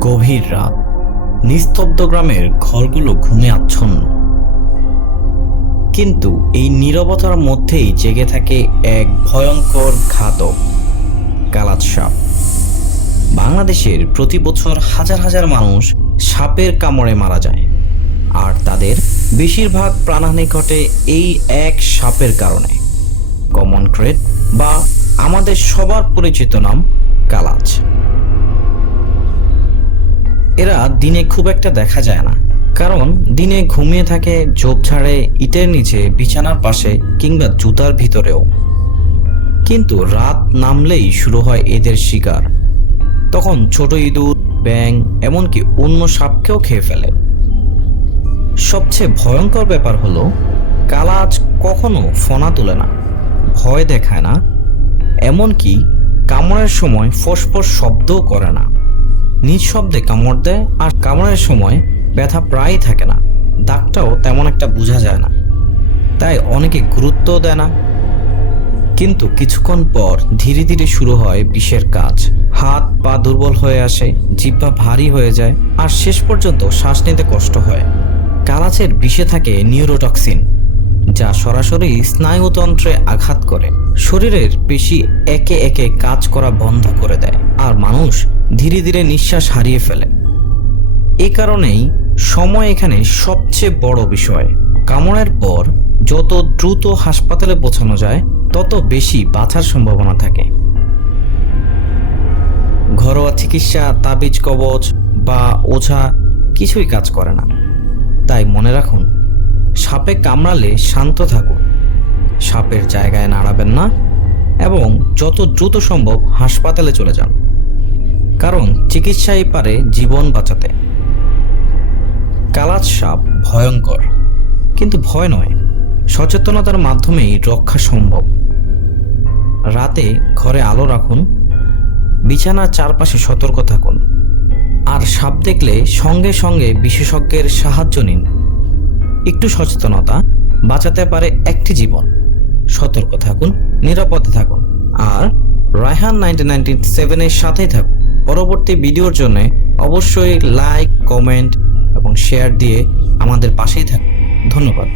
গভীর রাত। নিস্তব্ধ গ্রামের ঘরগুলো ঘুমে আচ্ছন্ন। কিন্তু এই নীরবতার মধ্যেই জেগে থাকে এক ভয়ঙ্কর ঘাতক, কালাত সাপ। বাংলাদেশের প্রতি বছর হাজার হাজার মানুষ সাপের কামড়ে মারা যায়, আর তাদের বেশিরভাগ প্রাণহানি ঘটে এই এক সাপের কারণে। কমন ক্রেট বা আমাদের সবার পরিচিত নাম কালাচ এরা দিনে খুব একটা দেখা যায় না। কারণ দিনে ঘুমিয়ে থাকে ঝোপঝাড়ে ইটের নিচে, বিছানার পাশে কিংবা জুতার ভিতরেও। কিন্তু রাত নামলেই শুরু হয় এদের শিকার। তখন ছোট ইঁদুর ব্যাং এমনকি অন্য সাপকেও খেয়ে ফেলে। সবচেয়ে ভয়ঙ্কর ব্যাপার হলো, কালাজ কখনো ফনা তোলে না, ভয় দেখায় না, এমনকি কামড়ের সময় ফসফস শব্দও করে না। নিজ শব্দে কামড় দেয় আর কামড়ের সময় ব্যথা প্রায়ই থাকে না। দাগটাও তেমন একটা বোঝা যায় না। তাই অনেকে গুরুত্বও দেয় না। কিন্তু কিছুক্ষণ পর ধীরে ধীরে শুরু হয় বিষের কাজ। হাত, পা দুর্বল হয়ে আসে, জিহ্বা ভারী হয়ে যায় আর শেষ পর্যন্ত শ্বাস নিতে কষ্ট হয়। কালাচের বিষে থাকে নিউরোটক্সিন। যা সরাসরি স্নায়ুতন্ত্রে আঘাত করে। শরীরের পেশি একে একে কাজ করা বন্ধ করে দেয় আর মানুষ ধীরে ধীরে নিঃশ্বাস হারিয়ে ফেলে। এ কারণেই সময় এখানে সবচেয়ে বড় বিষয়। কামড়ের পর যত দ্রুত হাসপাতালে পৌঁছানো যায়, তত বেশি বাঁচার সম্ভাবনা থাকে। ঘরোয়া চিকিৎসা, তাবিজ, কবচ বা ওঝা কিছুই কাজ করে না। তাই মনে রাখুন সাপে কামড়ালে শান্ত থাকুন। সাপের জায়গায় নাড়াবেন না এবং যত দ্রুত সম্ভব হাসপাতালে চলে যান। কারণ চিকিৎসাই পারে জীবন বাঁচাতে। কালাজ সাপ ভয়ঙ্কর, কিন্তু ভয় নয়। সচেতনতার মাধ্যমেই রক্ষা সম্ভব। রাতে ঘরে আলো রাখুন, বিছানার চারপাশে সতর্ক থাকুন। আর সাপ দেখলে সঙ্গে সঙ্গে বিশেষজ্ঞের সাহায্য নিন। একটু সচেতনতা বাঁচাতে পারে একটি জীবন। সতর্ক থাকুন, নিরাপদে থাকুন, আর রায়হান নাইনটিন নাইনটি সেভেনের সাথেই থাকুন। পরবর্তী ভিডিওর জন্য অবশ্যই লাইক, কমেন্ট এবং শেয়ার দিয়ে আমাদের পাশেই থাকুন। ধন্যবাদ।